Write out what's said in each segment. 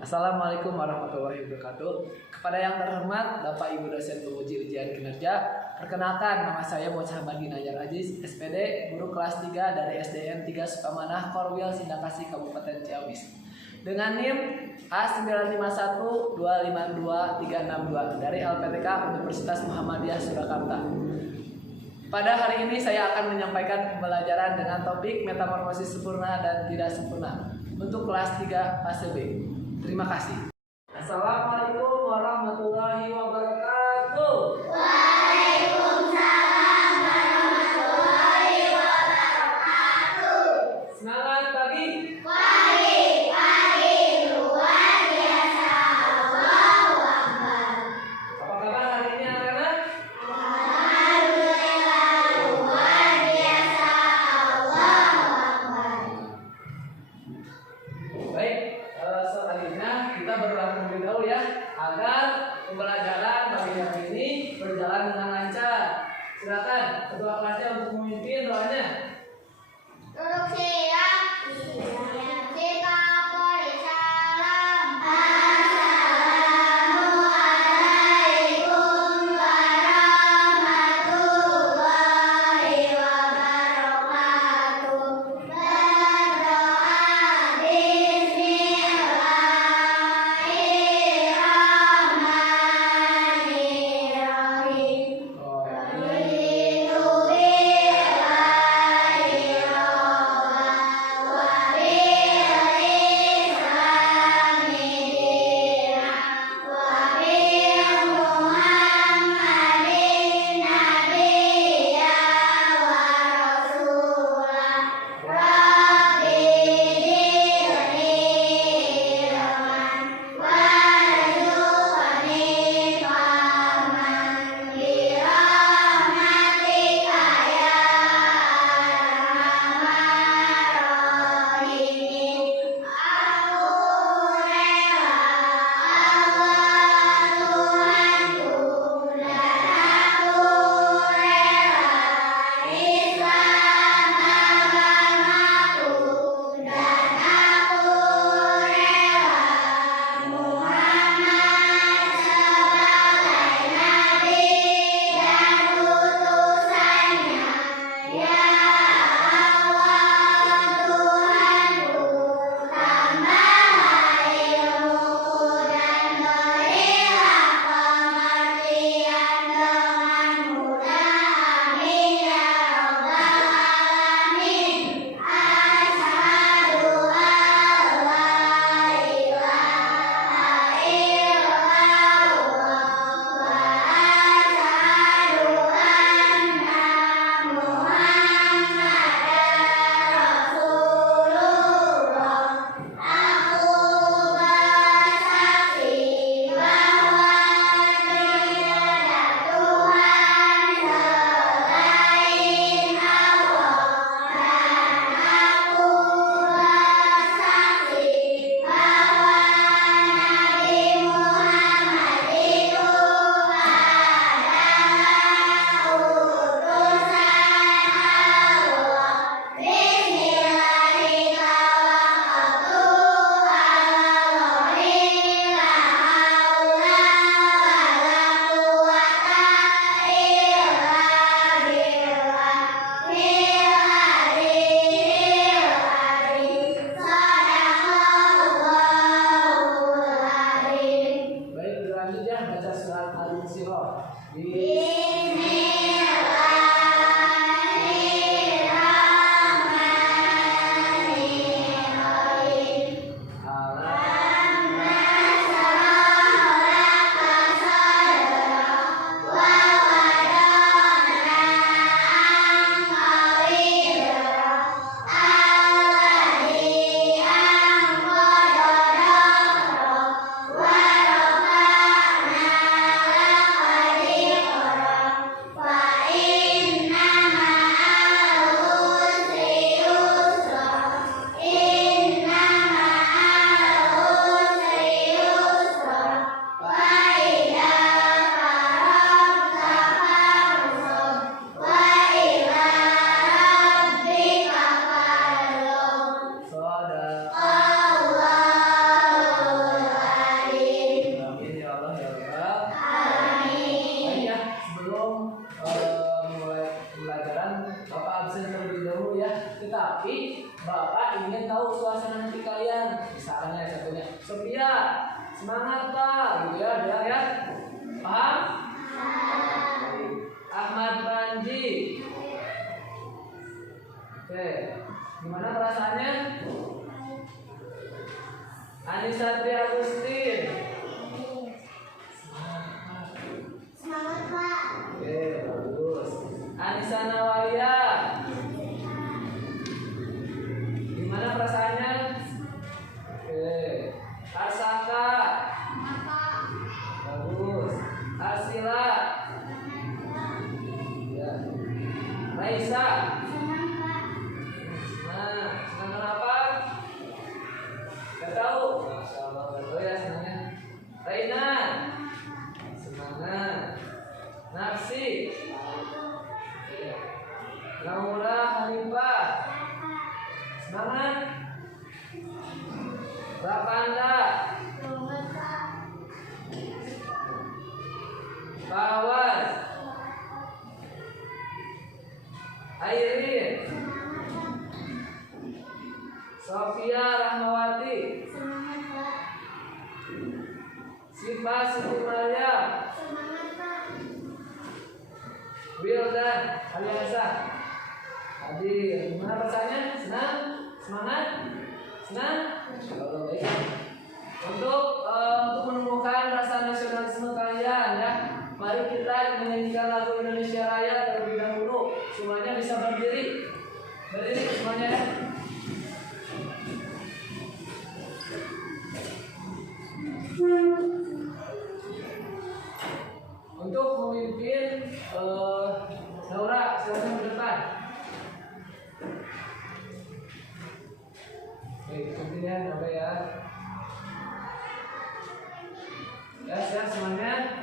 Assalamualaikum warahmatullahi wabarakatuh. Kepada yang terhormat Bapak Ibu dosen penguji ujian kinerja, perkenalkan nama saya Muhammad Ginanjar Aziz, SPD, guru kelas 3 dari SDN 3 Sukamanah, Korwil, Sindakasih, Kabupaten Ciamis. Dengan NIM A951252 dari LPTK Universitas Muhammadiyah Surakarta. Pada hari ini saya akan menyampaikan pembelajaran dengan topik metamorfosis sempurna dan tidak sempurna untuk kelas 3 fase B. Terima kasih. Assalamualaikum warahmatullahi wabarakatuh. Waalaikumsalam warahmatullahi wabarakatuh. Semangat pagi. Pagi luar biasa. Allahu Akbar. Apa kabar hari ini anak-anak? Alhamdulillah luar biasa. Allahu Akbar. Baik, selanjutnya kita berlatih terlebih dahulu ya, agar pembelajaran pagi hari ini berjalan dengan lancar. Silakan ketua kelasnya untuk memimpin doanya. Duduk siap. Kita beri salam. Assalamualaikum warahmatullahi wabarakatuh. Berdoa bismillahirrahmanirrahim. Raditu billahi rabban wa bil islami dinan wa bi Muhammadin nabiyyan wa rasulan. Rabbi zidni ilman warzuqni fahman birahmatika ya arhamar rahimin. Aku rela Allah Tuhanku, dan aku rela Islam agamaku, dan aku rela Muhammad sebagai nabi dan utusannya. Ya Allah Tuhanku, tambahlah ilmuku dan berilah pengertian dengan mudah. Amin ya rabbal alamin. Asyhadu an la ilaha illallah wa asyhadu anna Muhammadan Rasulullah. Aku bersaksi bahwa tiada Tuhan selain Allah, dan aku bersaksi bahwa Nabi Muhammad itu adalah utusan Allah. Bismillahirrahmanirrahim. La haula wala quwwata illa billahil aliyyil azim. Sadaqallahul azim. Baik, selanjutnya baca surat Al-Insyirah. Bismillahirrahmanirrahim. Alam wa Sophia, semangat Pak, gitu ya, dia ya. Paham? Ahmad Panji. Oke, gimana perasaannya? Anissa Tri Agustin. Semangat Pak. Oke, bagus. Anissa Nawalia. Gimana perasaannya? Oke. Arsaka. Bagus. Arsila. Ya. Raisa. Nah, senang kenapa? Gak tahu. Masya Allah, gak tahu ya senangnya. Raina. Semangat. Nafsi. Laura Hanifah. Semangat. Rapanda. Bawas. Airin. Sofia Rahmawati. Siva Siti Maryam. Wildan Aliasa. Hadir. Gimana perasaannya? Senang? Semangat? Senang? Kalau baik. Untuk menumbuhkan rasa nasionalisme kalian ya, mari kita menyanyikan lagu Indonesia Raya terlebih dahulu. Semuanya bisa berdiri. Berdiri semuanya ya. Untuk memimpin Laura, silakan ke depan. Oke, kemudian apa ya? Ya, siap semuanya.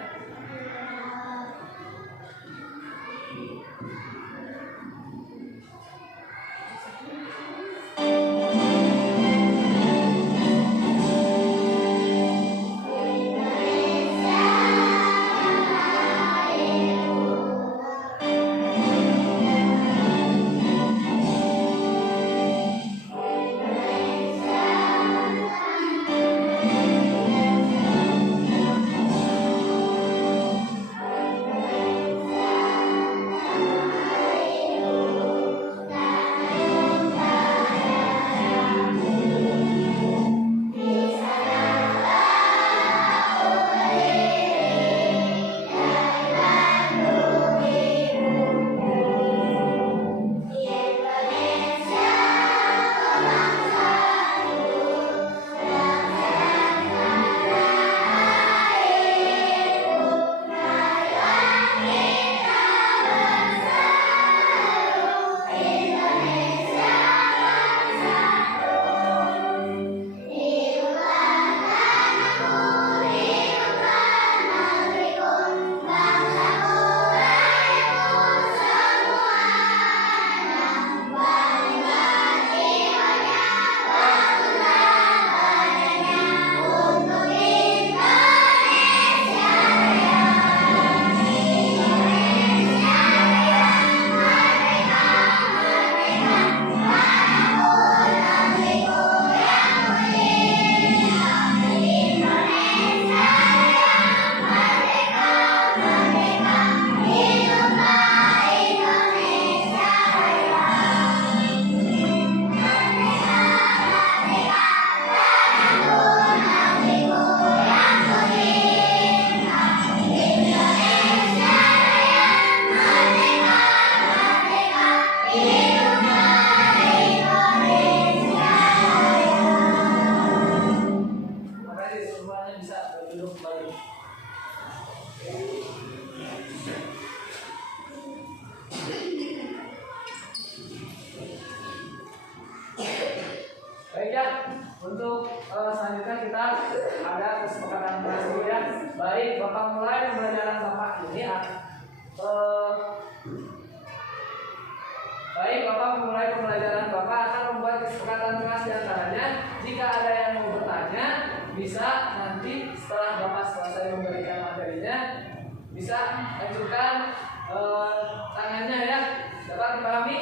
Baik ya, untuk selanjutnya kita ada kesepakatan kelas dulu ya. Baik, Bapak mulai pembelajaran Bapak ini. Baik, Bapak memulai pembelajaran Bapak akan membuat kesepakatan kelas diantaranya. Jika ada yang mau bertanya, bisa nanti setelah Bapak selesai memberikan materinya, bisa ajukan tangannya ya. Dapat dipahami?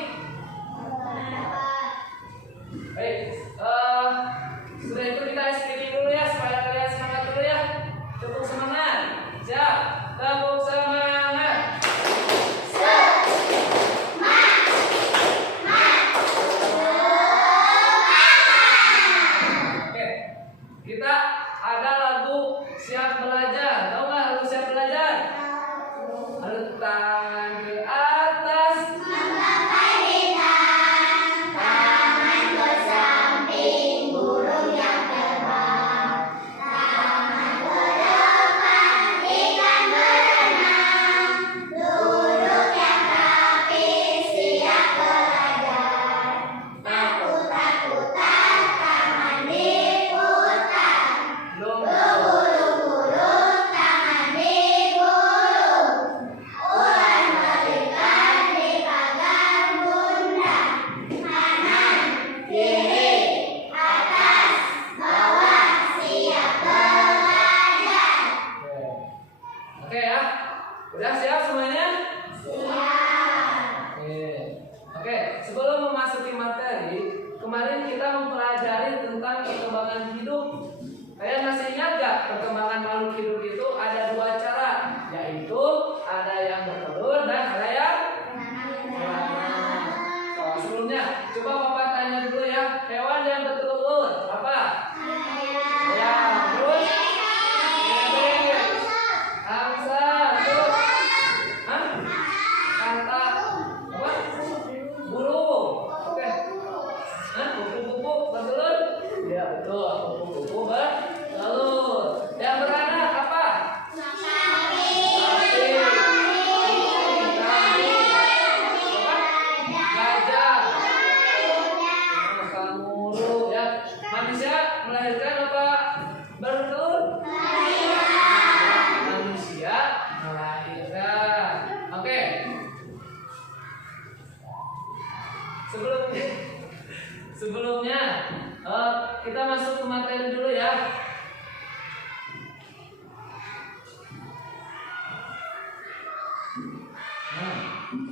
Baik, sudah itu kita speaking dulu ya. siap belajar. Tahu nggak lagu siap belajar? Aduk tangan ke atas. Oke ya, udah siap semuanya? Siap. Oke, sebelum memasuki materi, kemarin kita mempelajari tentang perkembangan hidup. Kalian masih ingat gak perkembangan makhluk hidup itu ada dua cara, yaitu ada yang bertelur dan ada yang beranak. Sebelumnya, coba Bapak tanya dulu ya, hewan yang bertelur apa? Ayam. Terus? Angsa, terus, kanta, apa? Burung, oke. Kupu-kupu bertelur? Ya betul, kupu-kupu bertelur. Yang beranak apa? Sapi, gajah, kanguru, ya. Manusia melahirkan apa? Bertelur? Manusia melahirkan. Oke. Sebelumnya kita masuk ke materi dulu ya. Nah,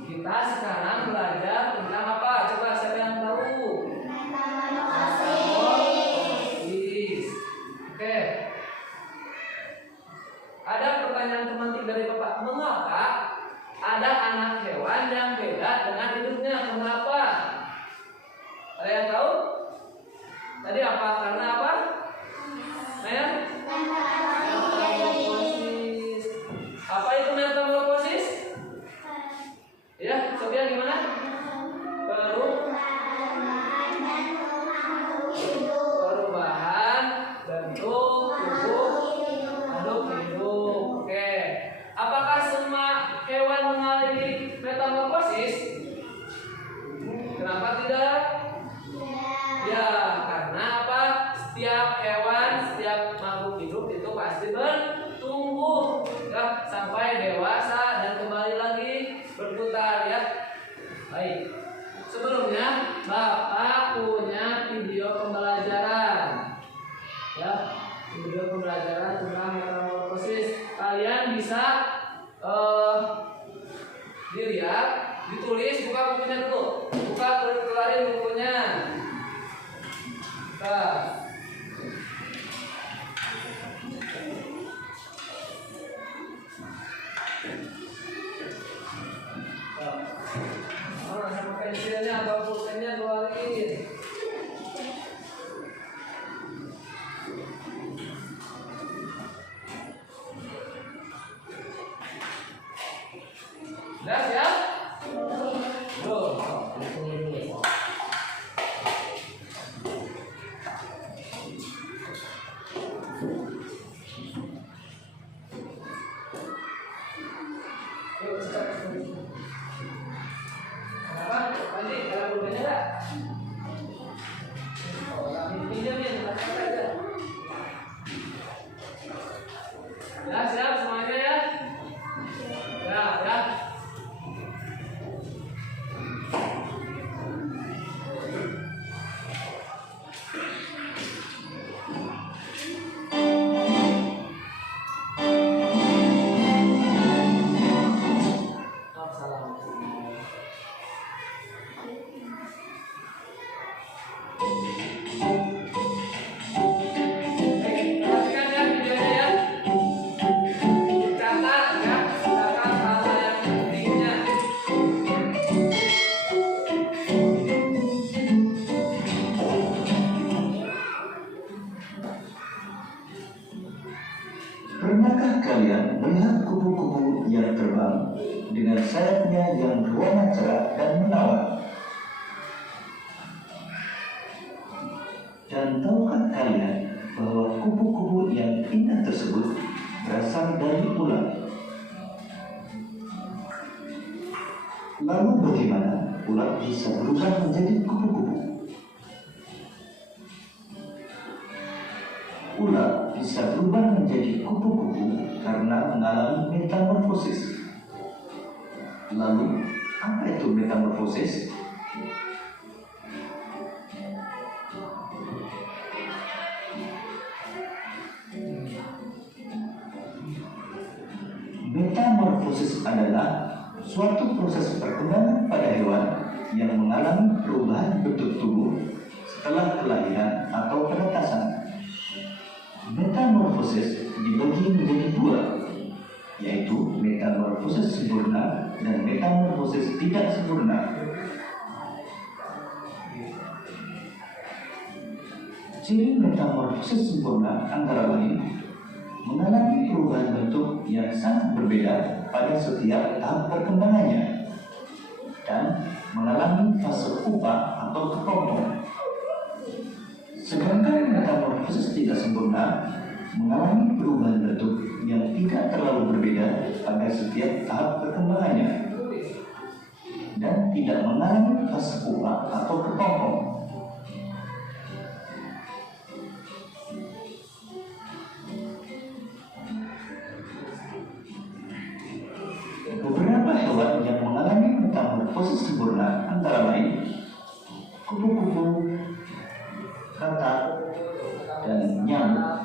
kita sekarang belajar tentang apa? Coba siapa yang tahu? Metamorfosis. Oke. Ada pertanyaan teman dari Bapak, mengapa ada anak hewan yang beda dengan hidupnya? Kenapa? Ada yang tahu? Tadi apa? Karena apa? Nah, metamorfosis. Apa itu metamorfosis? Ya, Sofia gimana? Perubahan bentuk tubuh makhluk hidup. Oke. Apakah semua hewan mengalami metamorfosis? Kenapa tidak? Ya, karena apa? Setiap hewan, setiap makhluk hidup itu pasti bertumbuh ya, sampai dewasa dan kembali lagi berputar ya. Baik. Sebelumnya Bapak punya video pembelajaran. Ya, video pembelajaran tentang metamorfosis. Kalian bisa dilihat, ditulis, buka bukunya dulu. Buka, kelarin bukunya. Sama pensilnya atau pulpennya keluarin. Udah siap? Belum. Kenapa? Nanti kalau pulpennya enggak? Oh, kami pinjamin, pakai aja. Ya, siap semuanya ya? Ya, ya. Perhatikan ya videonya ya. Pernahkah kalian melihat kupu-kupu yang terbang dengan sayapnya yang berwarna cerah dan menawan? Dan tahukah kalian bahwa kupu-kupu yang indah tersebut berasal dari ular? Lalu bagaimana ular bisa berubah menjadi kupu-kupu? Ular bisa berubah menjadi kupu-kupu karena mengalami metamorfosis. Lalu, apa itu metamorfosis? Metamorfosis adalah suatu proses perkembangan pada hewan yang mengalami perubahan bentuk tubuh setelah kelahiran atau penetasan. Metamorfosis dibagi menjadi dua, yaitu metamorfosis sempurna dan metamorfosis tidak sempurna. Ciri metamorfosis sempurna antara lain mengalami perubahan bentuk yang sangat berbeda pada setiap tahap perkembangannya dan mengalami fase pupa atau kepompong. Sedangkan metamorfosis tidak sempurna mengalami perubahan bentuk yang tidak terlalu berbeda pada setiap tahap perkembangannya dan tidak mengalami fase pupa atau kepompong. Beberapa hewan yang mengalami metamorfosis sempurna antara lain kupu-kupu, katak, dan nyamuk.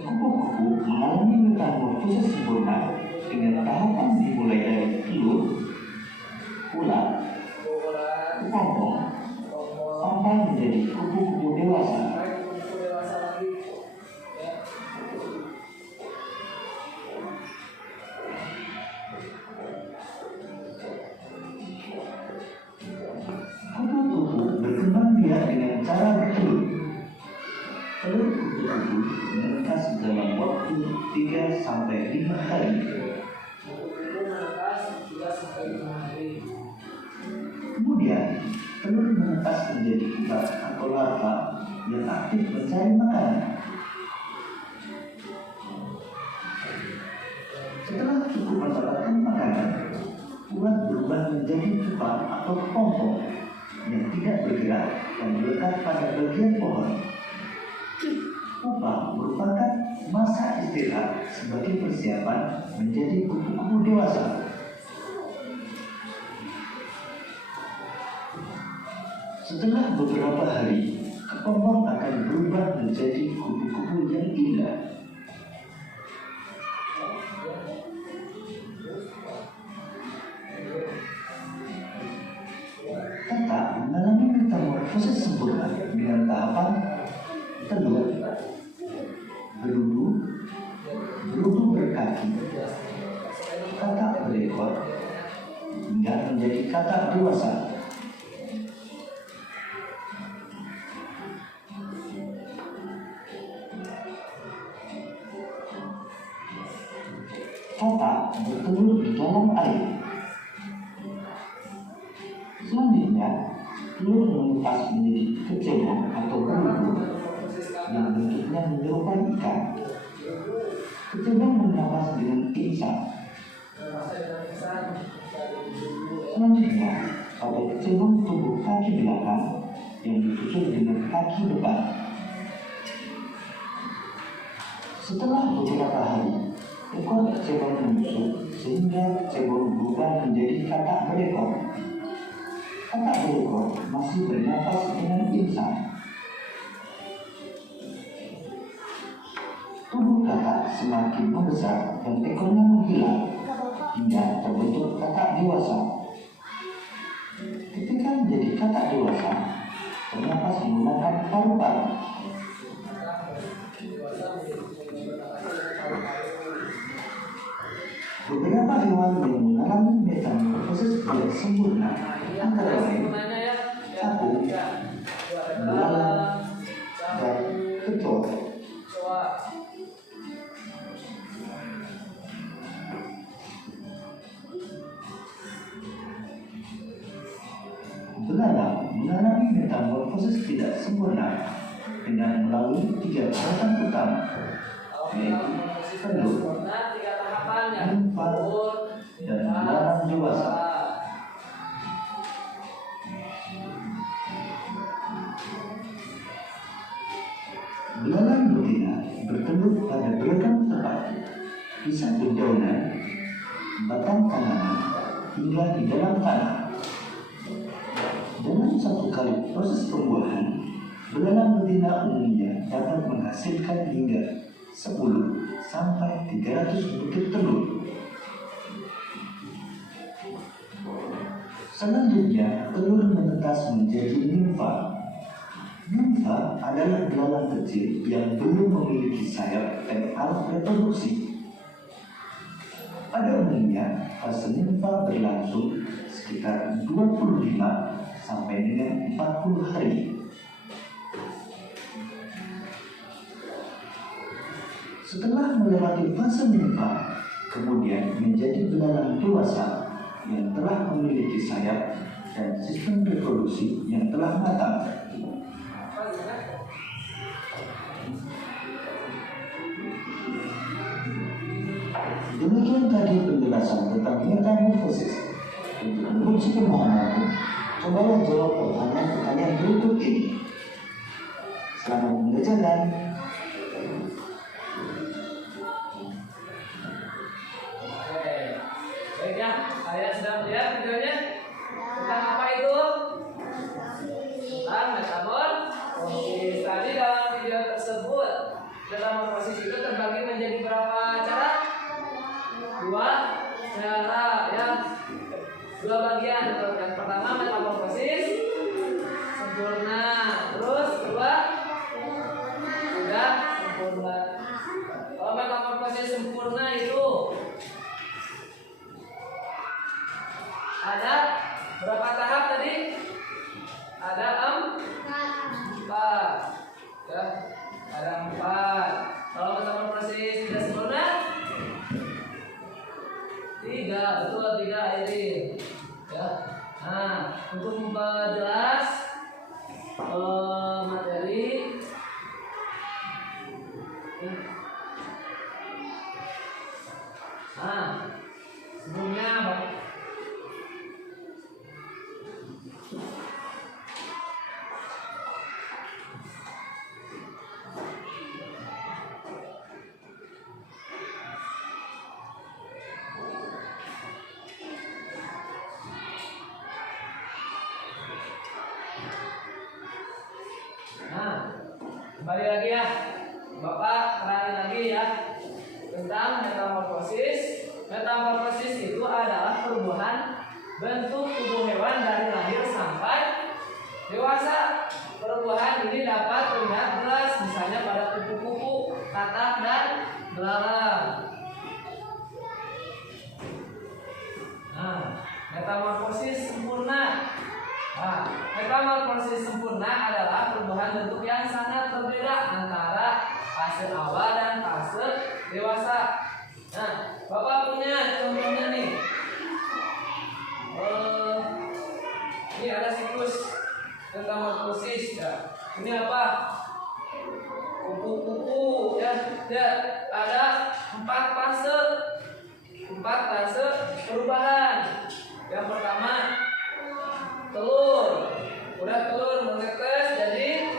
Kupu-kupu mengalami metamorfosis sempurna dengan tahapan dimulai dari telur, ulat, kepompong, sampai menjadi kupu-kupu dewasa. Kupu-kupu berkembang biak dengan cara bertelur. Telur kupu-kupu menetas dalam waktu 3-5 hari. Kemudian, telur menetas menjadi ulat atau larva yang aktif mencari makanan. Setelah cukup mendapatkan makanan, ulat berubah menjadi pupa atau kepompong yang tidak bergerak dan melekat pada bagian pohon. Pupa merupakan masa istirahat sebagai persiapan menjadi kupu-kupu dewasa. Setelah beberapa hari, kepompong akan berubah menjadi kupu-kupu yang indah. Katak mengalami metamorfosis sempurna dengan tahapan telur, berudu berkaki, katak berekor, hingga menjadi katak dewasa. Katak bertelur di dalam air. Selanjutnya, telur menetas menjadi kecebong atau berudu yang bentuknya menyerupai ikan. Kecebong bernapas dengan insang. Selanjutnya, pada kecebong tumbuh kaki belakang yang disusul dengan kaki depan. Setelah beberapa hari, ekor kecebong menyusut sehingga kecebong berubah menjadi katak berekor. Katak berekor masih bernapas dengan insang. Tubuh katak semakin membesar dan ekornya menghilang hingga terbentuk katak dewasa. Ketika menjadi katak dewasa, bernapas menggunakan paru-paru. Beberapa hewan yang mengalami metamorfosis tidak sempurna antara lain belalang mengalami metamorfosis tidak sempurna dengan melalui 3 tahapan utama, yaitu telur, tiga tahapan ya. nimfa, dan belalang dewasa. Belalang betina bertelur pada beragam tempat, bisa dedaunan, batang tanaman, hingga di dalam tanah. Dalam satu kali proses pembuahan, belalang betina umumnya dapat menghasilkan hingga 10 sampai 300 butir telur. Selanjutnya, telur menetas menjadi nimfa. Nimfa adalah belalang kecil yang belum memiliki sayap dan alat reproduksi. Pada umumnya, fase nimfa berlangsung sekitar 25 sampai dengan 40 hari. Setelah melewati fase nimfa, kemudian menjadi belalang dewasa yang telah memiliki sayap dan sistem reproduksi yang telah matang. Demikian tadi penjelasan tentang metamorfosis. Untuk menguji pemahamanmu, cobalah jawab pertanyaan-pertanyaan berikut ini. Selamat mengerjakan. Oke, baik ya. Kalian sudah melihat videonya? Tentang apa itu? Tentang metamorfosis. Tadi dalam video tersebut, metamorfosis itu terbagi menjadi berapa cara? 2 cara ya. 2 bagian. Yang pertama metamorfosis sempurna, terus kedua tidak sempurna. Kalau metamorfosis sempurna itu ada berapa tahap tadi? Ada 4 ya, ada 4. Kalau metamorfosis tidak sempurna 3, betul 3 Airin ya. Nah, untuk memperjelas materi ya. Nah, sebelumnya kembali lagi ya, Bapak terangin lagi ya tentang metamorfosis. Metamorfosis itu adalah perubahan bentuk tubuh hewan dari lahir sampai dewasa. Perubahan ini dapat terlihat jelas misalnya pada kupu-kupu, katak, dan belalang. Nah, metamorfosis sempurna. Nah, metamorfosis sempurna adalah perubahan bentuk yang sangat berbeda antara fase awal dan fase dewasa. Nah, Bapak punya contohnya nih. Ini ada siklus metamorfosis ya. Ini apa? Kupu-kupu ya. Ya, ada 4 fase. 4 fase perubahan. Yang pertama telur, udah telur menetes jadi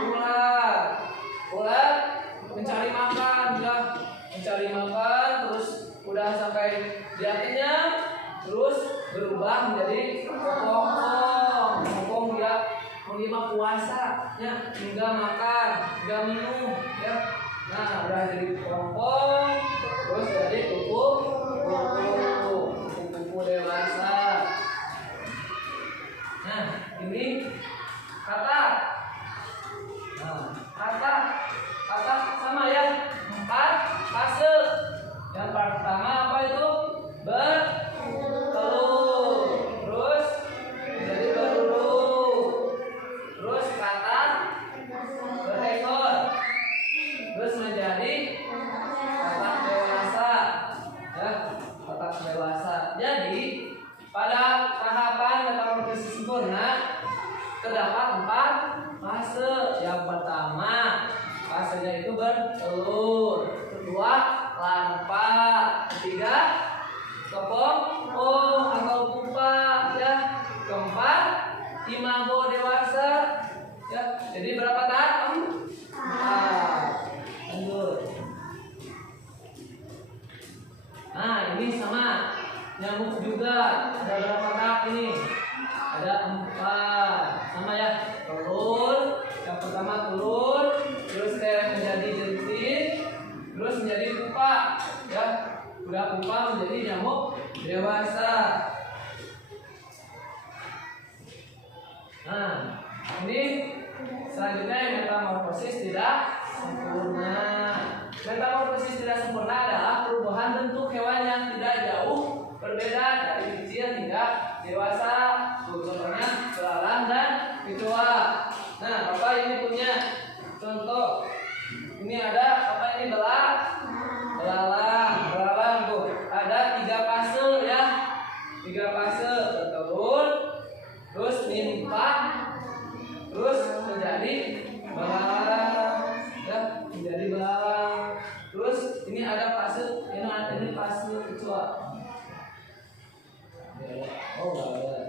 ular. Ular mencari makan, ya mencari makan, terus udah sampai di akhirnya, terus berubah menjadi kokong. Kokong dia menerima puasa, ya hingga makan, hingga minum, ya. Nah udah jadi kokong, terus jadi kupu-kupu dewasa. Nah, ini katak. Nah, katak sama ya. 4 fase. Yang pertama apa itu? Bertelur. Terus jadi bertelur. Terus katak berekor. Terus menjadi katak dewasa. Ya, katak dewasa. Jadi pada tahapan metamorfosis sempurna terdapat 4 fase. Yang pertama, fasenya itu bertelur. Kedua, larva. Ketiga, kepopong atau pupa, ya. Keempat, imago dewasa, ya. Jadi berapa tahap? 4. Lanjut. Nah, ini sama nyamuk juga. Ada berapa tahap ini? Ada 4. Sama ya. Telur. Yang pertama telur, terus menjadi jentik, terus menjadi pupa, ya. Udah pupa menjadi nyamuk dewasa. Nah, ini selanjutnya yang metamorfosis tidak sempurna. Metamorfosis tidak sempurna adalah perubahan bentuk hewan yang tidak jauh berbeda dari kecil hingga dewasa. Contohnya belalang dan kecoa. Nah, Bapak ini punya contoh. Ini ada apa ini belalang. Belalang tuh ada 3 fase, ya. 3 fase: bertelur, terus nimpa, terus menjadi belalang, ya, menjadi belalang. Terus ini ada fase, ini fase kecoa. Oh, enggak ada.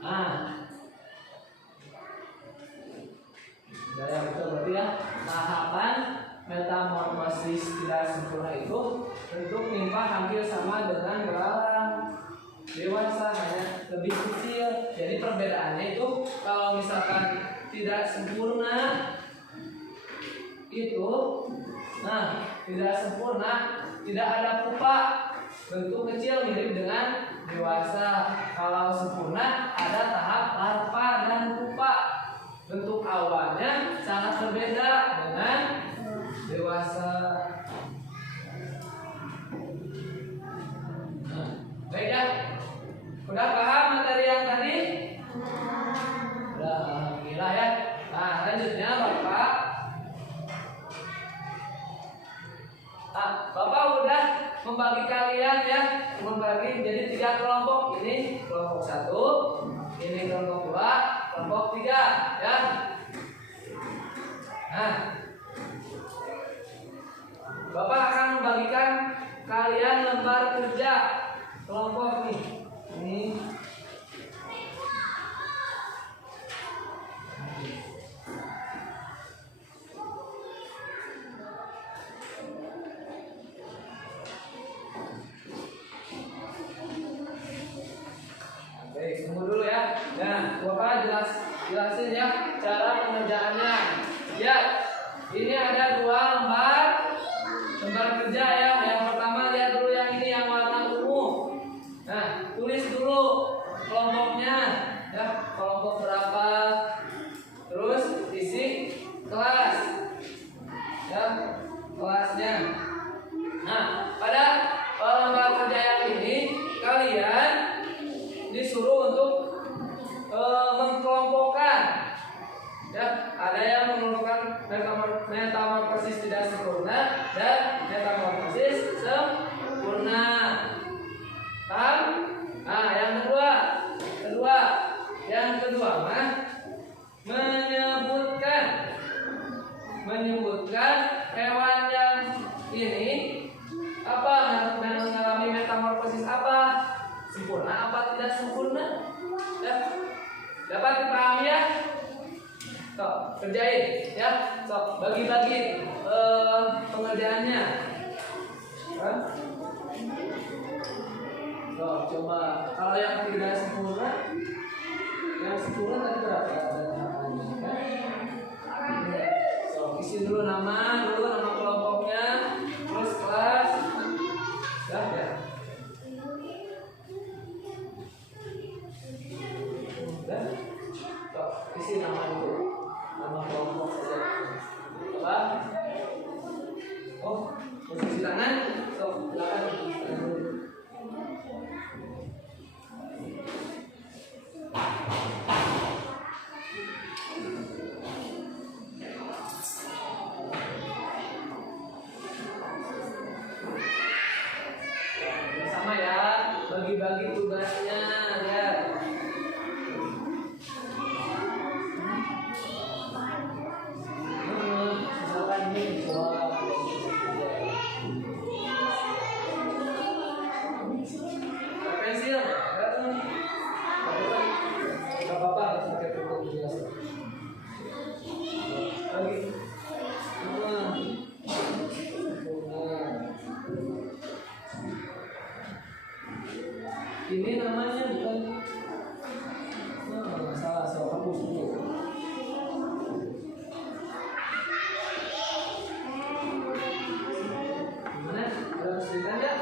Nah, ya, betul berarti ya. Tahapan metamorfosis tidak sempurna itu bentuk nimpa hampir sama dengan belalang. Dewasa hanya lebih kecil. Jadi perbedaannya itu kalau misalkan tidak sempurna itu, nah, tidak sempurna, tidak ada pupa, bentuk kecil mirip dengan dewasa. Kalau sempurna ada tahap larva dan pupa, bentuk awalnya sangat berbeda dengan dewasa. Nah, baik ya. Udah paham materi yang tadi? Udah, alhamdulillah ya. Nah, lanjutnya Bapak. Bapak udah membagi kalian ya, membagi jadi 3 kelompok. Ini kelompok 1, ini kelompok 2, kelompok 3, ya. Nah, Bapak akan membagikan kalian lembar kerja kelompok nih. Ini baik, tunggu dulu ya. Nah, Bapak jelasin ya cara pengerjaannya. Ya, ini ada 2 lembar kerja ya. Yang pertama lihat dulu yang ini yang warna ungu. Nah, tulis dulu kelompoknya, ya, kelompok berapa. Terus isi kelas, ya, kelasnya. Nah, pada lembar kerja yang ini kalian disuruh untuk mengkelompokkan, ya. Ada yang mengelompokkan metamorfosis tidak sempurna dan metamorfosis sempurna. Paham? Nah, yang kedua mah menyebutkan hewan yang ini apa, mengalami metamorfosis apa, sempurna apa tidak sempurna, ya. Dapat dipahami ya? Sok, kerjain ya. Sok, bagi-bagi pengerjaannya. Sok, coba kalau yang tidak sempurna, yang sempurna tadi berapa? Ada tahapannya kan? Sok, isi dulu nama kelompoknya, terus kelas, ya. Isi nama dulu, nama kelompok saja. Coba. Oh, posisi tangan. So, silakan. Ini namanya bukan. Oh, salah, hapus dulu. Gimana? Ada kesulitan ya?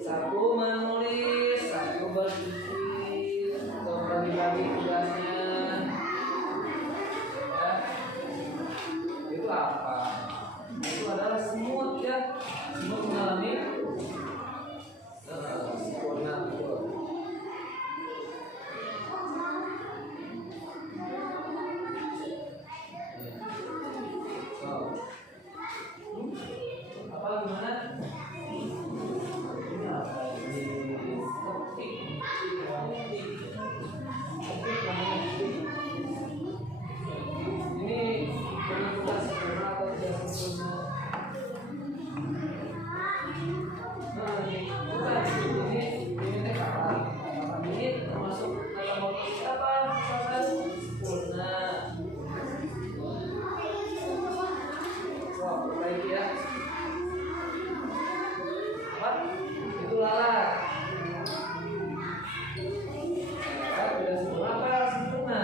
Satu menulis, satu berpikir, atau bagi-bagi tugasnya. Ya. Itu apa? Itu adalah semut ya. Semut mengalami sempurna. Apa gimana? Ini penentukan sempurna atau tidak sempurna. Nah, ini kapan? Ini termasuk dalam waktu apa? Misalkan sempurna. Wah, perbaiki ya. Apa? Itu lalat. Tidak sempurna apa sempurna?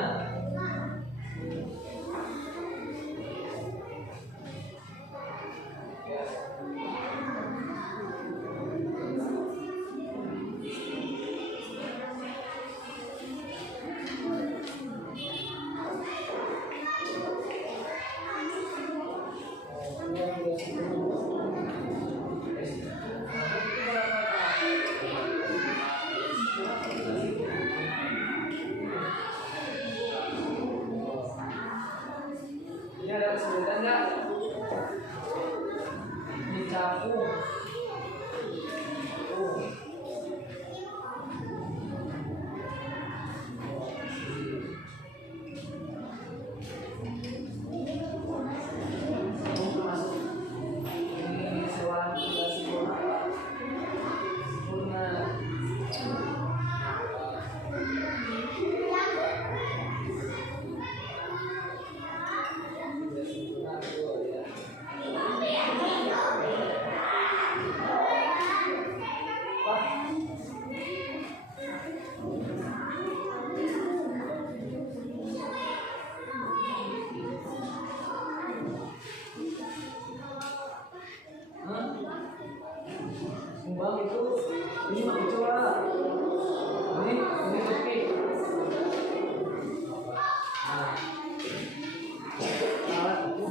Ini ada kesulitan nggak? Ini capung. Ini sewan tidak sempurna. Sempurna. Kumbang itu ini mah kecoa. Ini tepi. Nah, alat itu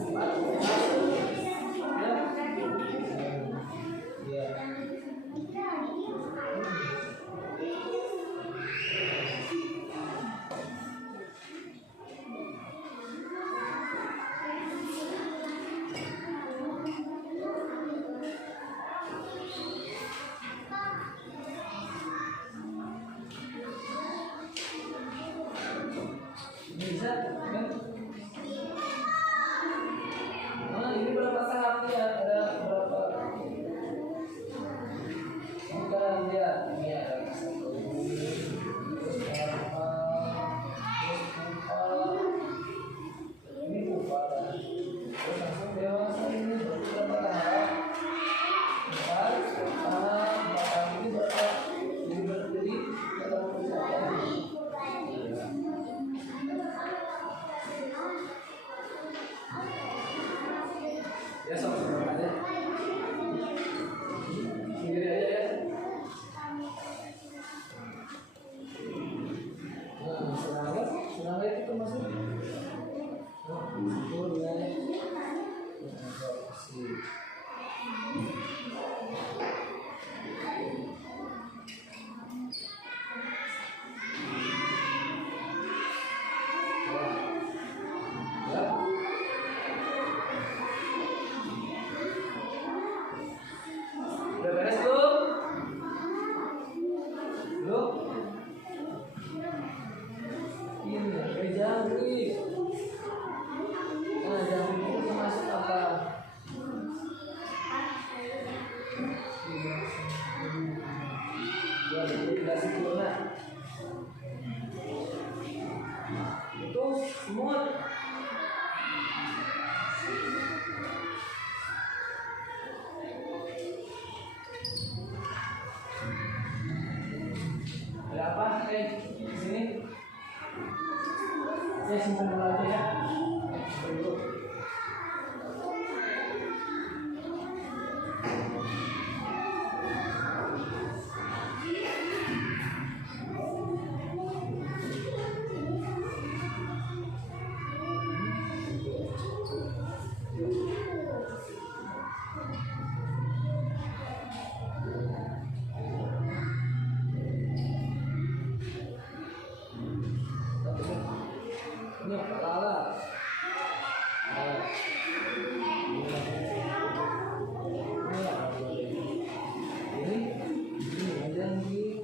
ya. Bisa kan? Nah, ini berapa tahap ya? Ada berapa? Sekarang lihat ini ada satu, terus berapa, terus 4. Ini 4. Terus langsung dewasa ini berapa tahap? 4 tahap ini berapa? Ini berdiri dalam usaha. Semut. Ada apa? Di sini. Saya simpan dulu aja ya. Simpan dulu. Ini apa lala? Ini aja nih.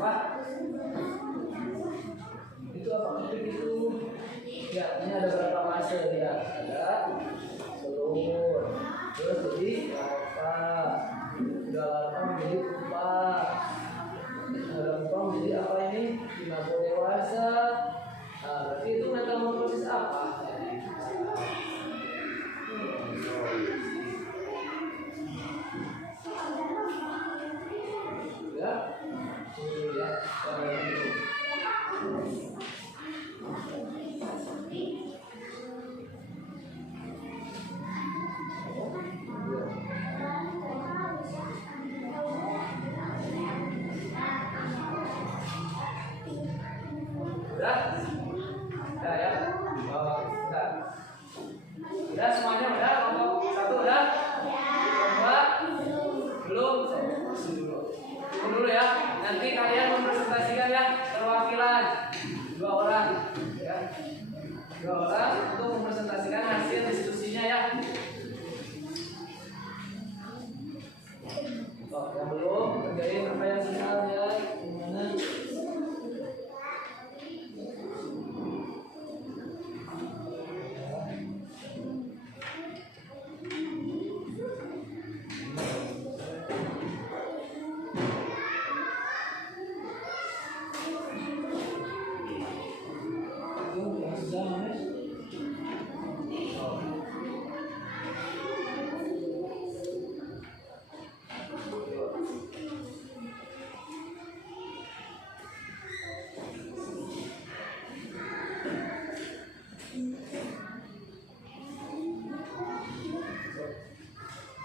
Pak, itu apa ketik itu? Ya, ini ada berapa fase ya? Ada telur, terus jadi larva, udah larva menjadi pupa, ada pupa menjadi apa ini? Imago dewasa. Nah, berarti itu metamorfosis apa? Ya, tunggu ya. Udah? Udah ya? Oh, udah. Udah semuanya udah? Kelompok satu udah? Kelompok belum? Tunggu dulu ya. Nanti kalian mempresentasikan ya perwakilan 2 orang ya. 2 orang untuk mempresentasikan hasil diskusinya ya. Oh, yang belum kerjain apa yang sudah ya. Gimana?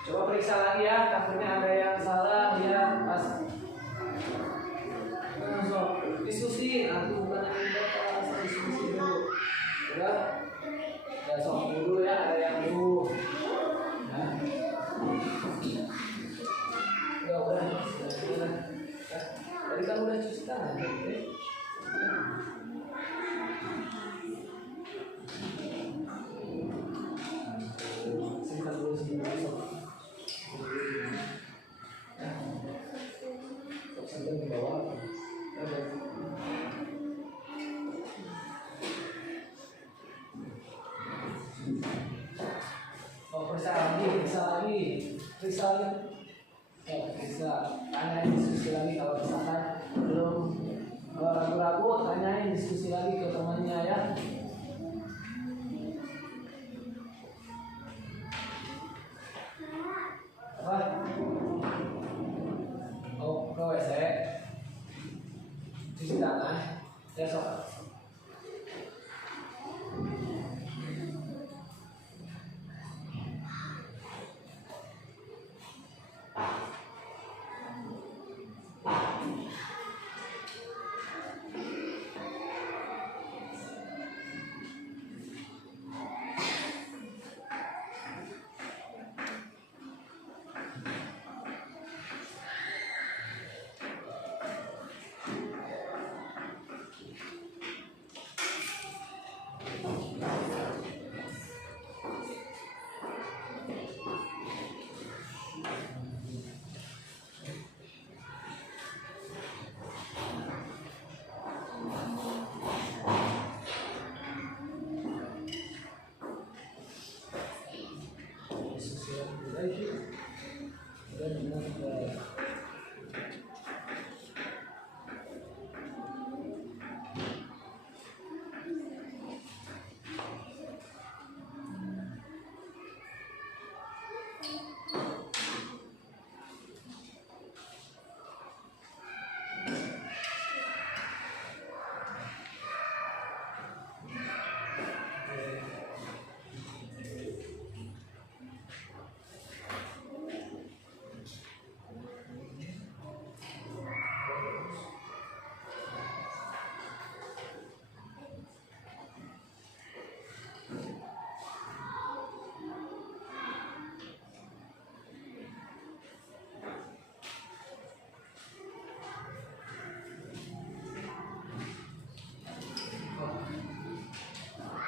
Coba periksa lagi ya, takutnya ada yang salah ya. Pas diskusi, nanti bukan yang bapak, diskusi dulu. Ya, ya sok dulu ya, ada yang dulu. Ya, ya udah. Tadi kan udah cuci tangan. Simpan dulu sok. Sambil di bawah. Oh, periksa lagi. Ya, periksa. Tanyain diskusi lagi kalau misalkan belum ragu-ragu, tanyain diskusi lagi ke temannya ya. Apa? Oh, ke WC. Cuci tangan. Ya, sok.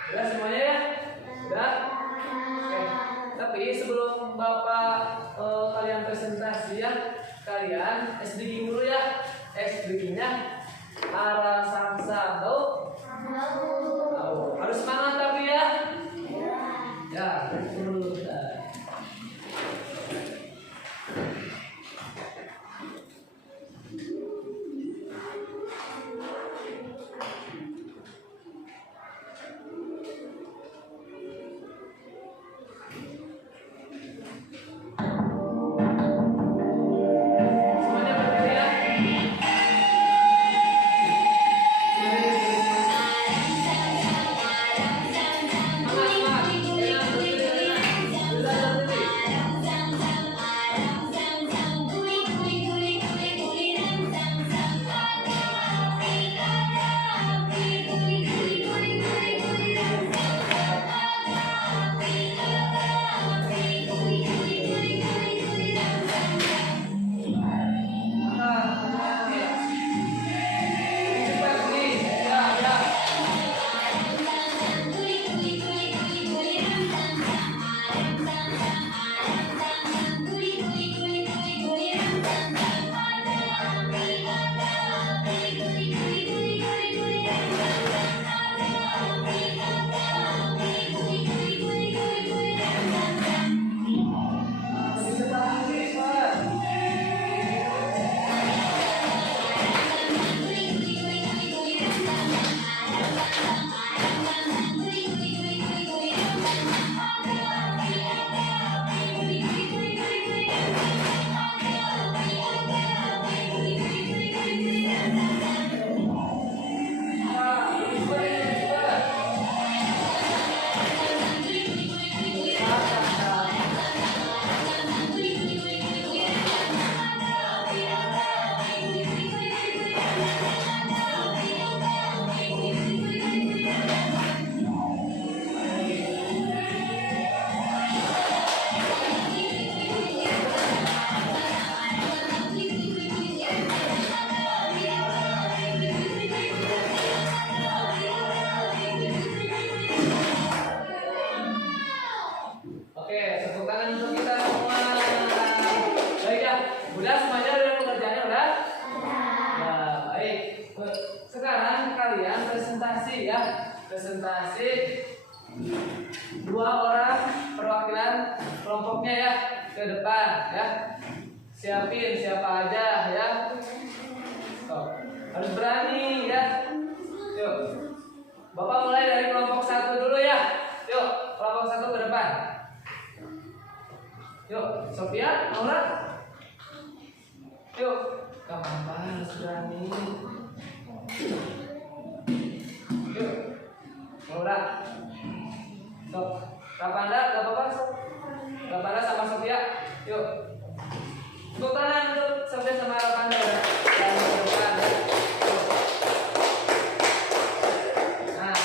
Udah semuanya ya? Udah? Oke. Tapi sebelum Bapak kalian presentasi ya, kalian SDG dulu ya. SDG-nya arah sangsa tahu? Tahu. Harus semangat tapi ya. Ya, dulu. Semuanya berdiri ya. Oke, tepuk tangan untuk kita semua. Baik ya, udah semuanya udah pengerjaannya udah? Ya, baik. Sekarang kalian presentasi ya, presentasi dua orang perwakilan kelompoknya ya ke depan ya. Siapin siapa aja ya. Tuh, harus berani ya. Yuk, Bapak mulai dari kelompok satu dulu ya. Yuk, kelompok satu ke depan. Yuk, Sophia, Aura. Yuk, gak apa-apa, harus berani. Yuk, Aura. Sok, Rapanda, gak apa-apa, Sok. Rapanda sama Sophia. Yuk. Tepuk tangan untuk Sophia sama Rapanda ya. Dan ke depan ya. Nah.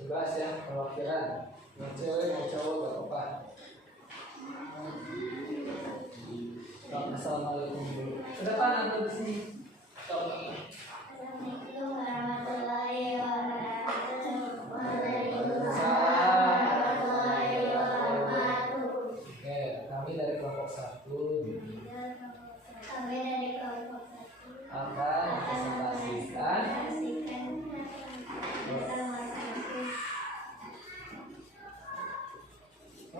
Bebas ya, perwakilan. Mau cewek mau cowok gak apa-apa. Assalamualaikum dulu. Ke depan atau di sini? Assalamualaikum warahmatullahi wabarakatuh. Warahmatullahi wabarakatuh. Oke, kami dari kelompok satu Kami dari kelompok satu akan mempresentasikan bersama-sama.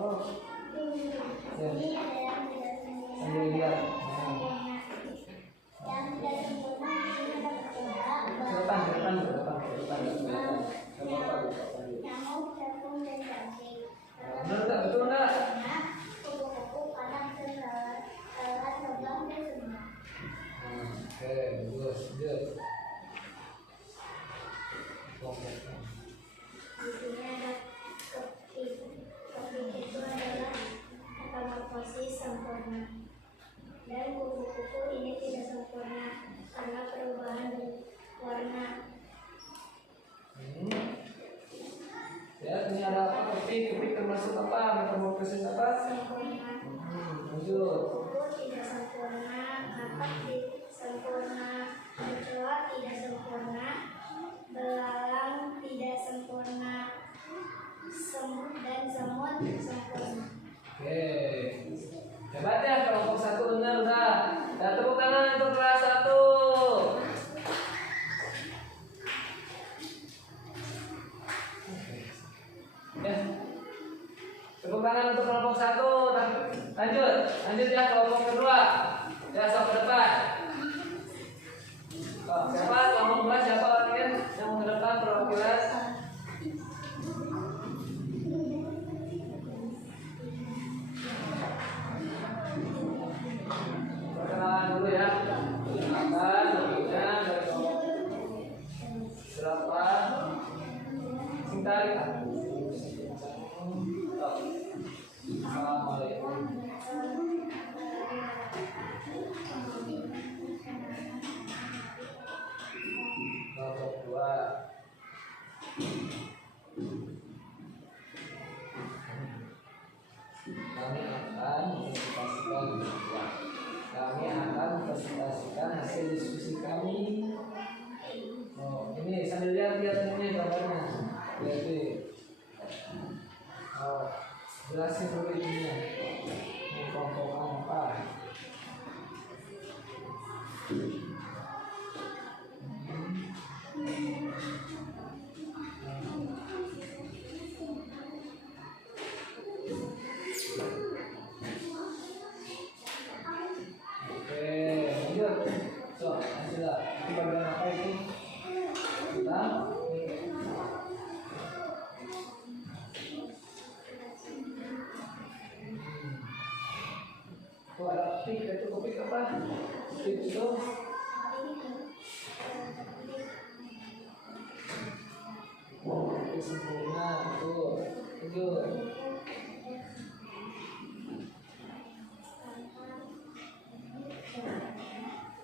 oh, ini adalah tidak sempurna. Sambil lihat. Yang tidak sempurna ini ada kepala, Ke depan. nyamuk, cacing, dan cacing. Benar nggak? Betul nggak? Kupu-kupu, panas, dan lalat, terbang, dan semua. Oke, bagus. Lanjut. Di sini ada kepik. Kepik itu adalah metamorfosis sempurna. Dan kupu-kupu ini tidak sempurna karena perubahan warna. Ya, ini ada apa? Kepik termasuk apa? Metamorfosis apa? Sempurna. Lanjut. Kupu tidak sempurna, katak sempurna, kecoa tidak sempurna, belalang tidak sempurna, dan semut sempurna. Oke. Hebat ya kelompok 1 benar udah. Ya, tepuk tangan untuk kelas 1. Ya. Tepuk tangan untuk kelompok 1. Lanjut ya kelompok kedua. Ya, sok ke depan. Oh, siapa kelompok 2? Siapa orangnya yang mau ke depan perwakilan? Perkenalan dulu ya. Perkenalkan namanya dari kelompok berapa? Singkat. Assalamualaikum. Kelompok 2. Kami akan presentasikan hasil diskusi kami. Oh, ini sambil lihat ini gambarnya. Lihat deh. Oh, jelasin dulu ininya. Ini kelompok apa? Topik apa? Topik itu sempurna itu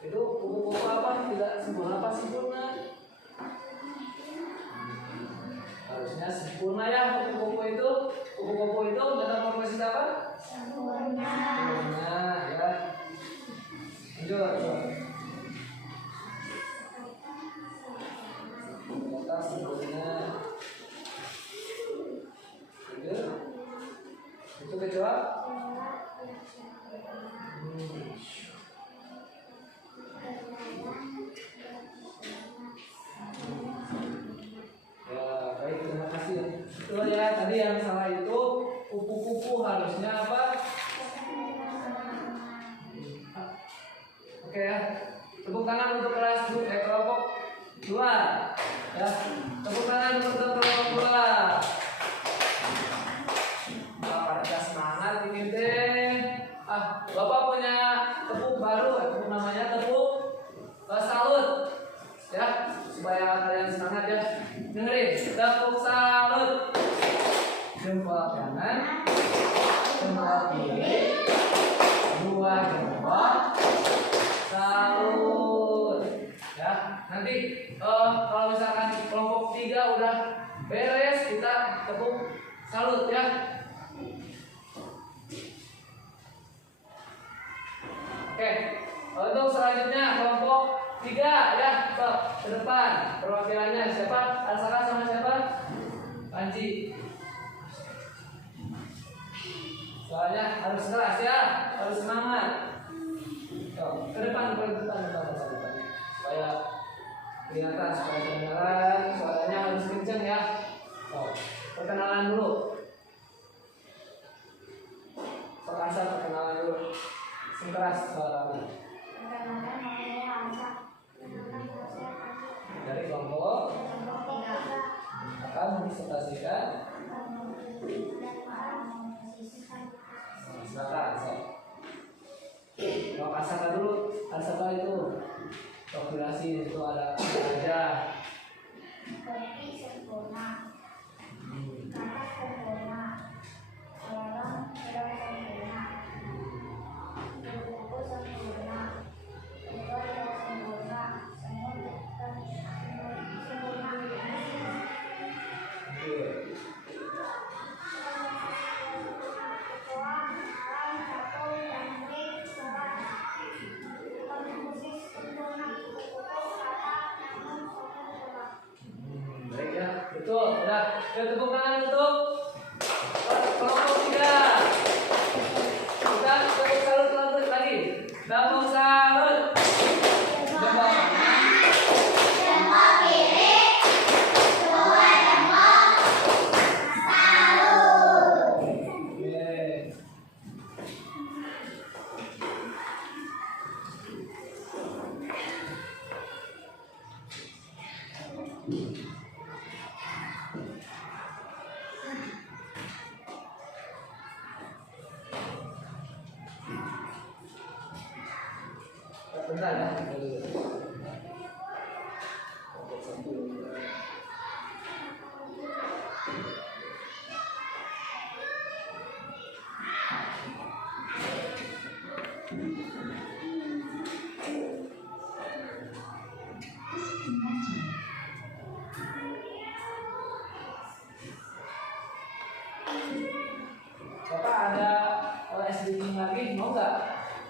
kupu-kupu apa? Tidak sempurna apa sempurna? Harusnya sempurna ya kupu-kupu itu metamorfosis apa? Sempurna. Ya. Lanjut. Kata sempurna. Itu kecoa? Ya, baik, terima kasih. Itu ya, tadi yang salah itu kupu-kupu harusnya apa? Oke ya. Tepuk tangan untuk kelompok 2. Ya. Tepuk tangan untuk kelompok 2. Pada semangat ini deh. Bapak punya tepuk baru, tepuk namanya tepuk salut. Ya, supaya kalian semangat ya. Dengerin, tepuk salut. Jempol kanan, jempol kiri, 2 jempol. Salut. Ya, nanti kalau misalkan kelompok 3 udah beres, kita tepuk salut ya. Oke, untuk selanjutnya kelompok 3 ya, ke depan. Perwakilannya siapa? Alsaka sama siapa? Panji. Soalnya harus keras ya, harus semangat. Ke depan. Supaya kelihatan, supaya kedengaran, suaranya harus kenceng ya. Perkenalan dulu. Perasaan keras suaranya. Dari kelompok akan mendisertasikan. Silakan. Kalau kata dulu, ada satu itu. Populasi itu ada apa aja? Kopi sempurna, kata sempurna, orang sempurna, buku sempurna, keluarga sempurna, semut sempurna. Ketua, alam, satu, jangkrik, surat, musik sempurna, buku, kata, namun sempurna. Baik ya, betul. Udah, tepuk tangan untuk kelompok 3. Kita tepuk salut lagi. Tepuk salut. Coba. Oke. Bentar ya. Bapak ada SD lagi, mau nggak?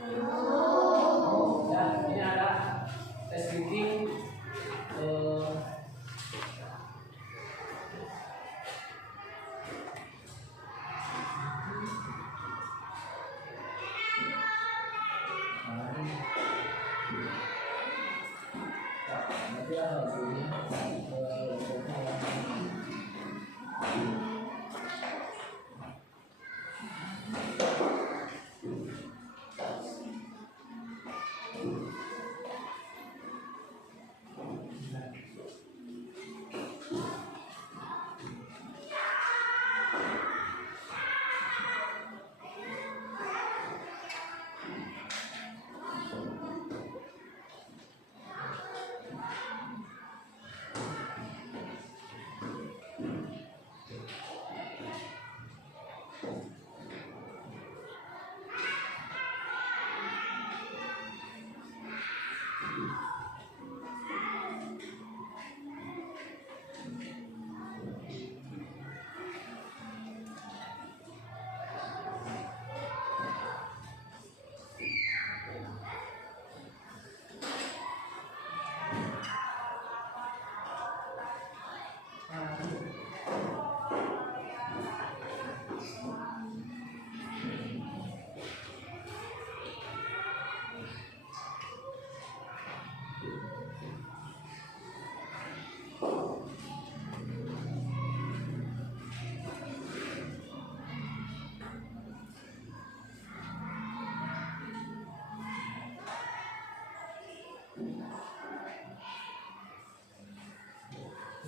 Oh, ya, ini ada tes speaking. Nanti ada hasilnya.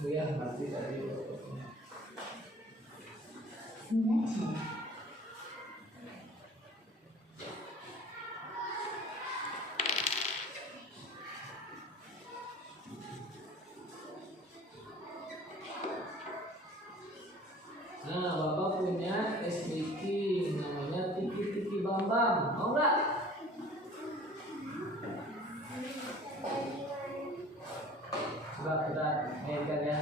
Ya, nanti tadi. Nah, Bapak punya SBK namanya Tiki Bambang. Mau nggak? Coba kita mainkan ya.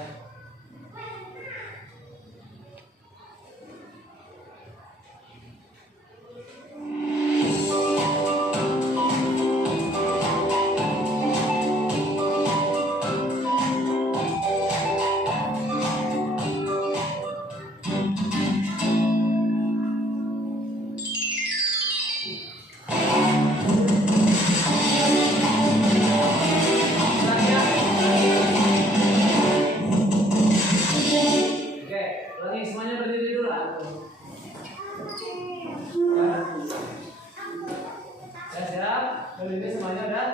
Kali ini semuanya udah.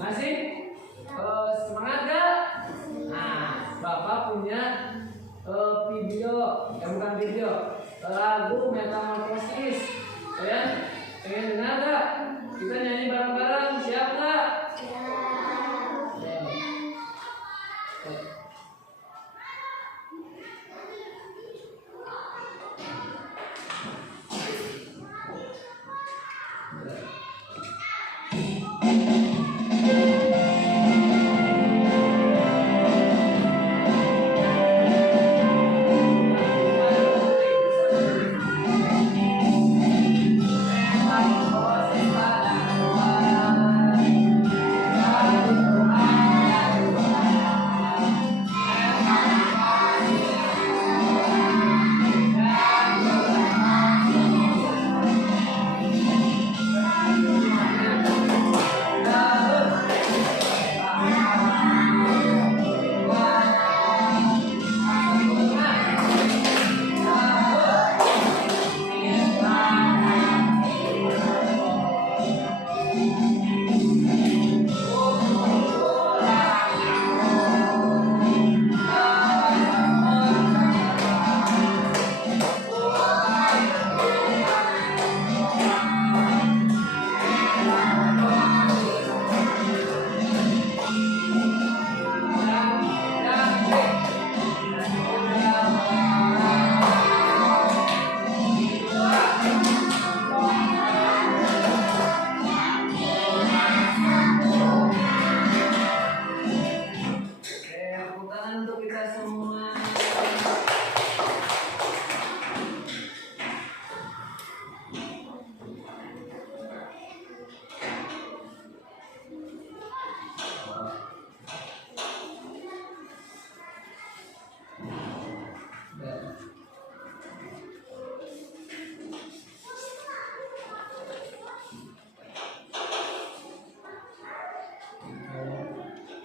Masih? Semangat gak? Nah, Bapak punya video, bukan video, lagu Metamorphosis. Ya, pengen dengar gak? Kita nyanyi bareng-bareng, siap gak?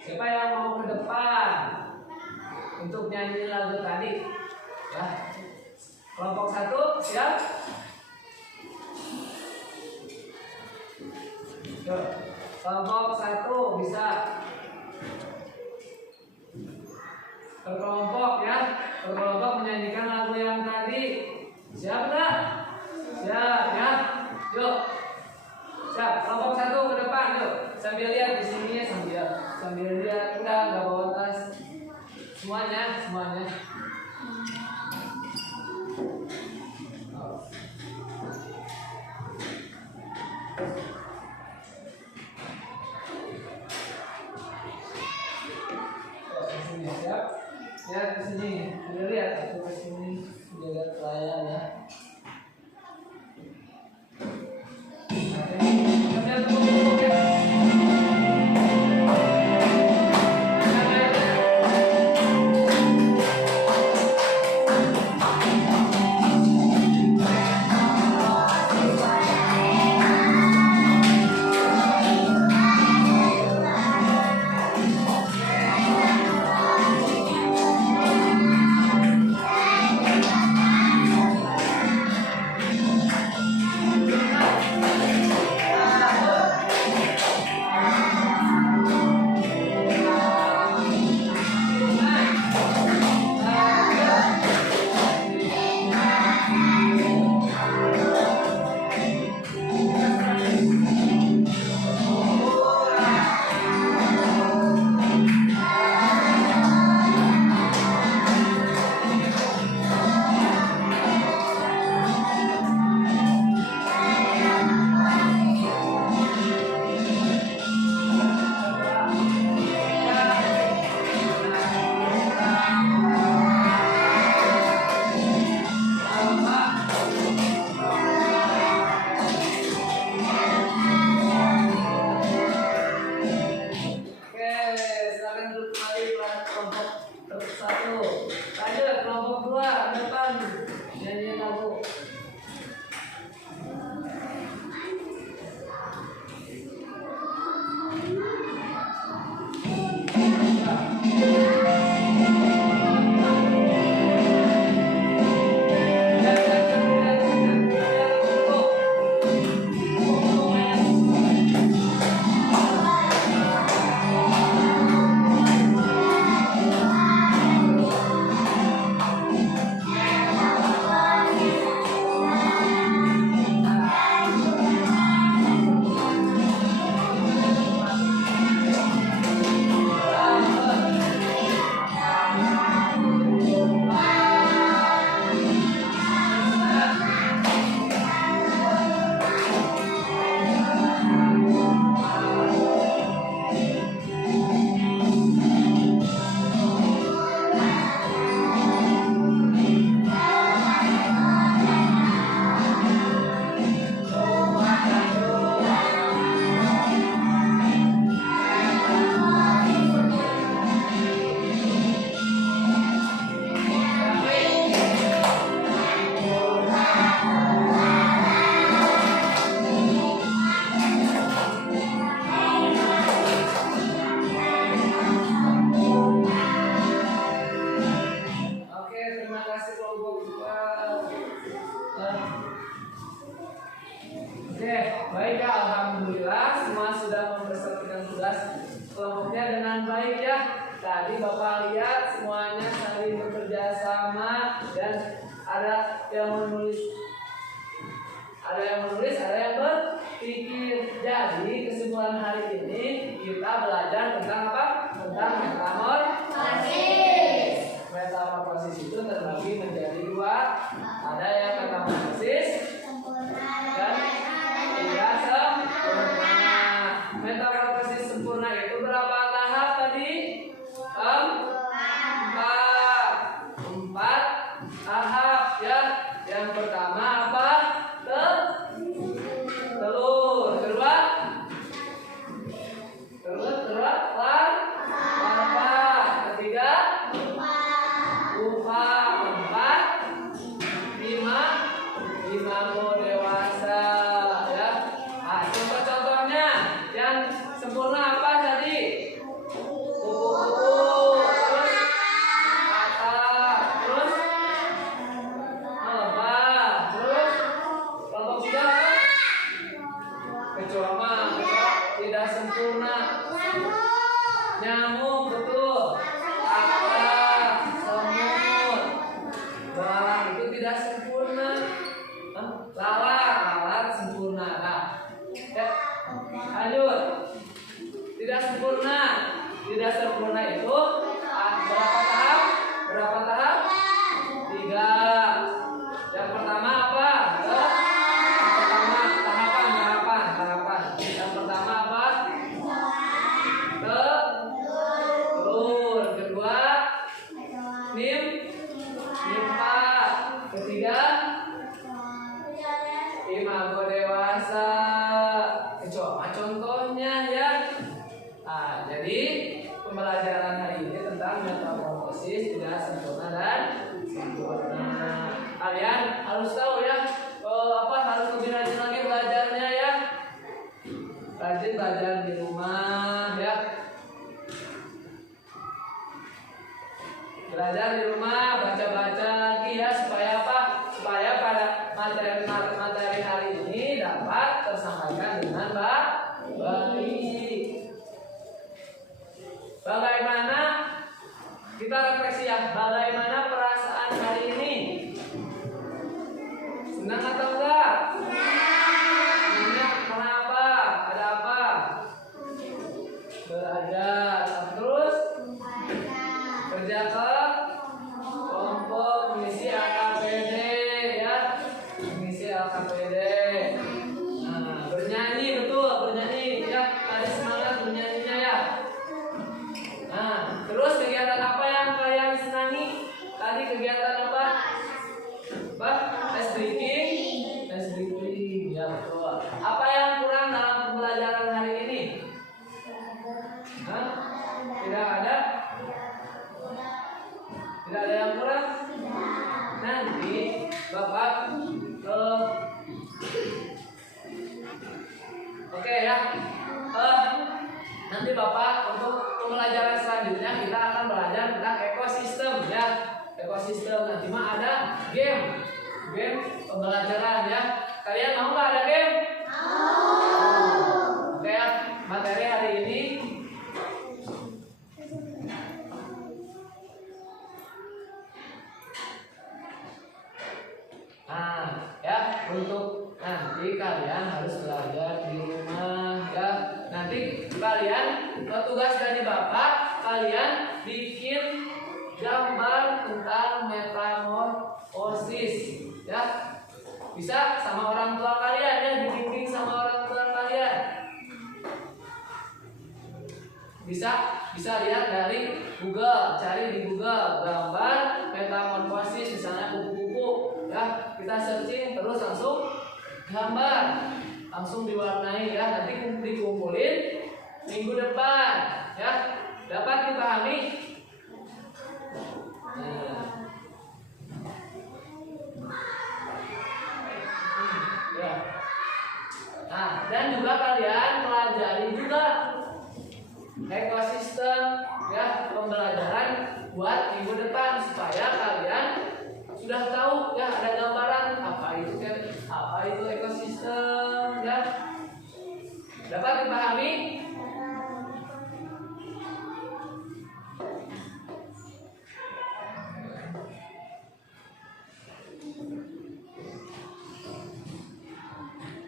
Siapa yang mau ke depan untuk nyanyi lagu tadi? Ya. Kelompok 1 siap? Yuk. Kelompok 1 bisa berkelompok ya, berkelompok menyanyikan lagu yang tadi. Siap nggak? Siap ya. Yuk. Siap. Kelompok 1 ke depan. Oke, baik ya, alhamdulillah semua sudah memperhatikan tugas kelompoknya dengan baik ya. Tadi Bapak lihat semuanya saling bekerja sama dan ada yang menulis, ada yang berpikir. Jadi kesimpulan hari ini kita belajar tentang apa? Tentang metamorfosis. Metamorfosis itu terbagi menjadi dua. Ada yang metamorfosis dan tidak sempurna. Metamorfosis sempurna itu berapa tahap tadi? Empat tahap ya. Yang pertama apa? Telur. Kedua larva. Ketiga pupa. Keempat imago dewasa ya. Contohnya yang sempurna apa tadi? Kupu-kupu, terus kata, terus lebah, terus kelompok tiga apa? Kecoa tidak sempurna. Nyamuk, betul. Semut, belalang itu tidak sempurna. Lalat sempurna. Nah, ya, lanjut. Tidak sempurna itu berapa tahap? 3. Yang pertama apa? Tahapan. Yang pertama apa? Telur. Kedua nimpa. Ketiga imago dewasa. Coba contohnya ya. Jadi pembelajaran hari ini tentang metamorfosis tidak sempurna dan sempurna. Kalian harus tahu ya, harus lebih rajin lagi belajarnya ya. Rajin belajar di rumah ya. Belajar di rumah, baca-baca lagi ya, supaya apa? Supaya pada materi hari ini dapat tersampaikan dengan baik. Bagaimana kita refleksi ya? Bagaimana perasaan hari ini? Senang atau enggak? Senang. Kenapa? Ada apa? Belajar. Terus kerja ke kelompok, mengisi LKPD ya. Mengisi LKPD. Nah, bernyanyi, betul, bernyanyi ya. Ada semangat bernyanyinya ya. Nah, terus kegiatan apa yang kalian senangi? Tadi kegiatan apa? Ice breaking ya, betul. Apa yang kurang dalam pembelajaran hari ini? Tidak ada yang kurang? Nanti Bapak oke ya. Nanti Bapak untuk pembelajaran selanjutnya kita akan belajar tentang ekosistem ya. Ekosistem nanti mah ada game pembelajaran ya. Kalian mau nggak ada game? Oke ya. Materi hari ini ya, untuk nanti kalian harus belajar di rumah ya. Nanti kalian tugas dari Bapak, kalian bikin gambar tentang metamorfosis ya. Bisa sama orang tua kalian ya, dibimbing sama orang tua kalian. Bisa lihat dari Google, cari di Google gambar metamorfosis misalnya kupu-kupu ya. Kita searching terus langsung gambar, langsung diwarnai ya. Nanti dikumpulin minggu depan ya. Dapat dipahami? Ya. Nah, dan juga kalian pelajari juga ekosistem ya, pembelajaran buat minggu depan supaya kalian sudah tahu ya, ada gambaran apa itu ekosistem ya. Dapat dipahami?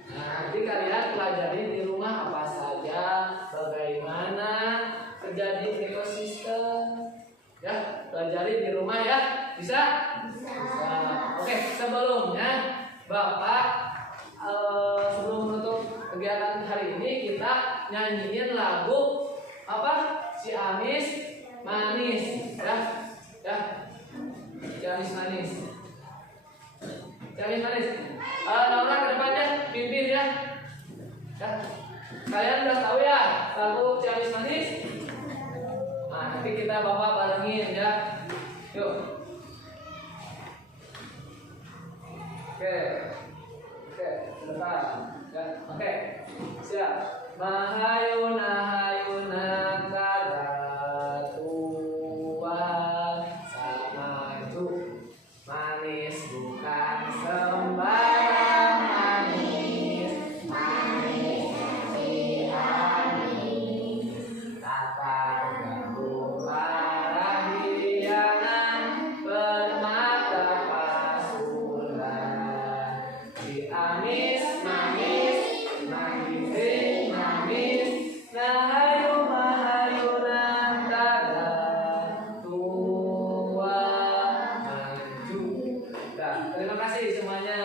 Nanti kalian pelajari di rumah apa saja, bagaimana terjadi ekosistem. Ya, pelajari di rumah ya. Bisa? Bisa. Oke, sebelumnya Bapak sebelum menutup kegiatan hari ini kita nyanyiin lagu apa? Si Amis Manis, ya. Ya. Si Amis Manis. Si Amis Manis. Naura ke depannya pimpin ya. Ya. Kalian udah tahu ya lagu Si Amis Manis? Nah, nanti kita bapak barengin ya. Yuk. Oke. Oke, ke depan. Ya. Oke. Siap. Mahayuna hayuna kadatua samaju manis bukan sembarang manis si Amis tatar gabung parahiangan permata pasundan si Amis manis manis manis nahayu mahayuna kadatua maju. Nah, terima kasih semuanya.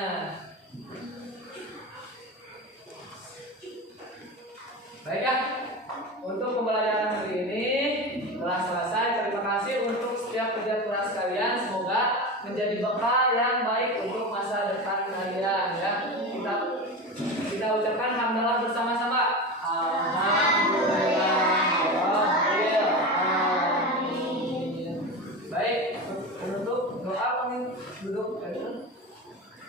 Baik ya, untuk pembelajaran hari ini telah selesai. Terima kasih untuk setiap kerja keras kalian. Semoga menjadi bekal yang baik untuk masa depan kalian ya. Kita ucapkan hamdalah bersama-sama. Alhamdulillah. Baik, penutup doa kami duduk.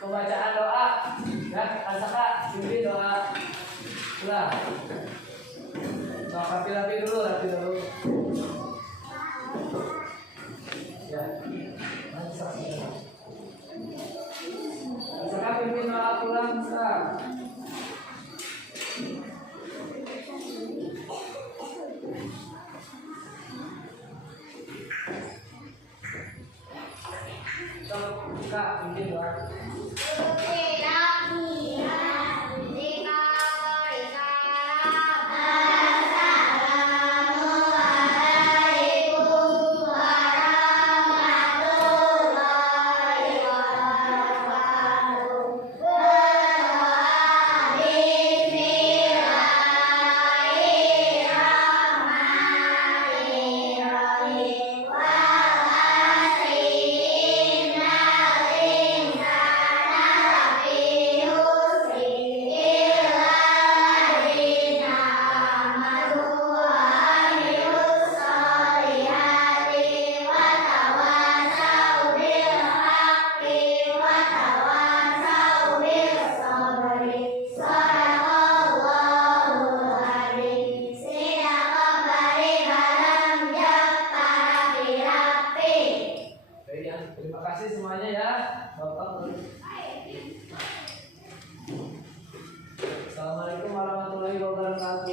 Pembacaan doa ya, Asaka pimpin doa. Ulah. Rapi dulu. Ya. Asaka pimpin doa pulang sekarang. Kak, pimpin doa. Terima kasih semuanya ya, Bapak. Assalamualaikum warahmatullahi wabarakatuh.